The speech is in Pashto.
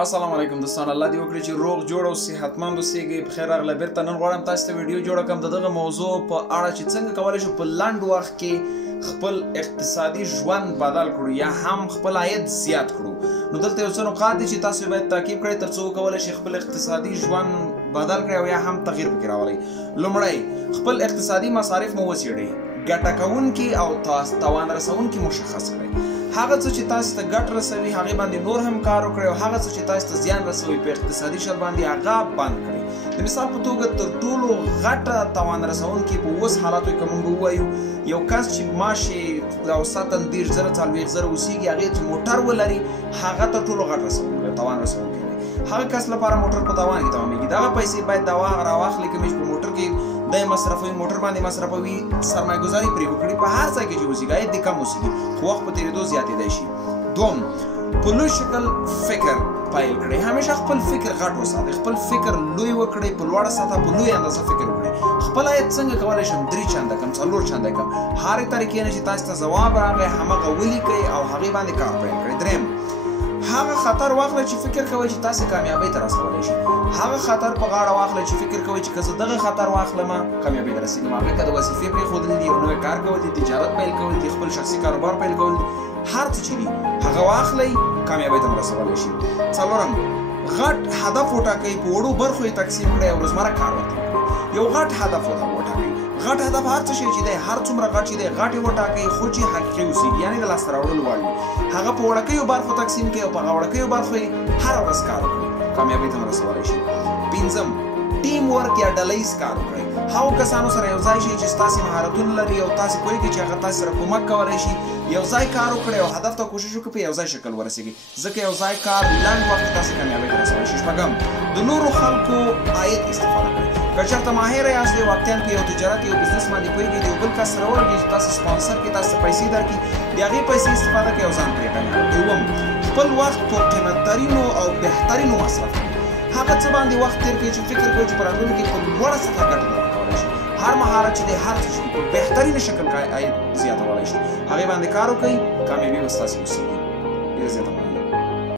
السلام علیکم دوستان، الله دې وکړي چې روغ جوړ او صحتمند اوسئ. په خیر راغلی. بیرته نن غواړم تاسو ته ویډیو جوړه کړم د دغه موضوع په اړه چې څنګه کولی شو په لنډ وخت کې خپل اقتصادي ژوند بدل کړو یا هم خپل عاید زیات کړو. نو دلته یو څه نقاط دي چې تاسو باید تعقیب کړئ تر څو وکولی شئ خپل اقتصادي ژوند بدل کړئ او یا هم تغییر پکې راولئ. لومړی خپل اقتصادي مصارف مو وڅېړئ، ګټه کوونکي او تاوان رسونکي مشخص کړئ. هغه څه چې تاسو ته ګټه رسوي هغې باندې نور هم کار وکړئ او هغه څه چې تاسو ته زیان رسوي په اقتصادي شکل باندې هغه بند کړئ. د مثال په توګه تر ټولو غټه تاوان رسونکي په اوس حالاتو کې که موږ ووایو یو کس چې معاش یې اوسطاً 30,000 40,000 اوسېږي، هغې چې موټر ولري هغه تر ټولو غټ تاوان رسونکی دی. هغه کس لپاره موټر په تاوان کې تمامېږي. دغه پیسې باید راواخلي کومې چې په موټر کې دی مصرفوي، موټر باندې مصرفوي، سرمایه ګذاري پرې وکړي، په هر ځای کې چې اوسېږي عاید دې کم اوسېږي خو وخت په تېرېدو زیاتېدی شي. دوم، په لوی شکل فکر پیل کړئ. همیشه خپل فکر غټ وساتئ، خپل فکر لوی وکړئ، په لوړه سطحه په لوی اندازه فکر وکړئ. خپل عاید څنګه کولی شم 3 چنده کم، 4 چنده کم، هرې طریقې نه چې تاسو ته ځواب راغی همغه ولیکئ او هغې باندې کار پیل کړئ. درېیم، هغه خطر واخلئ چې فکر کوئ چې تاسو کامیابۍ ته رسولی شي. هغه خطر په غاړه واخلئ چې فکر کوئ چې که زه دغه خطر واخلم کامیابۍ ته رسېږم. هغې که د وظیفې پرېښودل دي، یو نوی کار کول دي، تجارت پیل کول دي، خپل شخصي کاروبار پیل کول دي، هر څه چې دي هغه واخلئ کامیابۍ ته رسولی شي. څلورم، غټ هدف وټاکئ، په وړو برخو یې تقسیم کړئ او روزمره کار ورته وکړئ. یو غټ هدف وټاکئ. غټ هدف هر څه شی چې دی، هر څومره غټ چې دی غټ یې وټاکئ خو چې حقیقي اوسېږي، یعنې د لاسته راوړلو وړ وي. هغه په وړوکیو برخو تقسیم کړئ او په هغه وړوکیو برخو یې هره ورځ کار وکړئ، کامیابۍ ته رسولی شي. پنځم، ټیم ورک یا ډله ییز کار وکړئ. هغو کسانو سره یو ځای شئ چې ستاسې مهارتونه لري او تاسې پوهېږئ چې هغه تاسې سره کومک کولی شي. یو ځای کار وکړئ او هدف ته کوشش وکړئ په یو ځای شکل ورسېږئ، ځکه یو ځای کار لنډ وخت تاسې کامیابۍ ته رسولی شي. شپږم، د نورو خلکو عاید استفاده کړئ. که چېرته ماهره یاست یو واقعیت په یو تجارت یو بزنس باندې پوهېږئ، د یو بل کس سره ورغلئ چې تاسو سپانسر کړي، تاسو ته پیسې درکړي، د هغې پیسې استفاده کړئ او ځان پرې کامیاب کړئ. اووم، خپل وخت په قیمتترینو او بهترینو مصرف کړئ. هغه څه باندې وخت تېر کړئ چې فکر کوئ چې په راتلونکي کې په لوړه سطحه ګټه درکولی شي. هر مهارت چې دی، هر څه چې دی په بهترینه شکل عاید زیاتولی شي، هغې باندې کار وکړئ، کامیابي به ستاسې اوسېږي. ډېره زیاته مننه.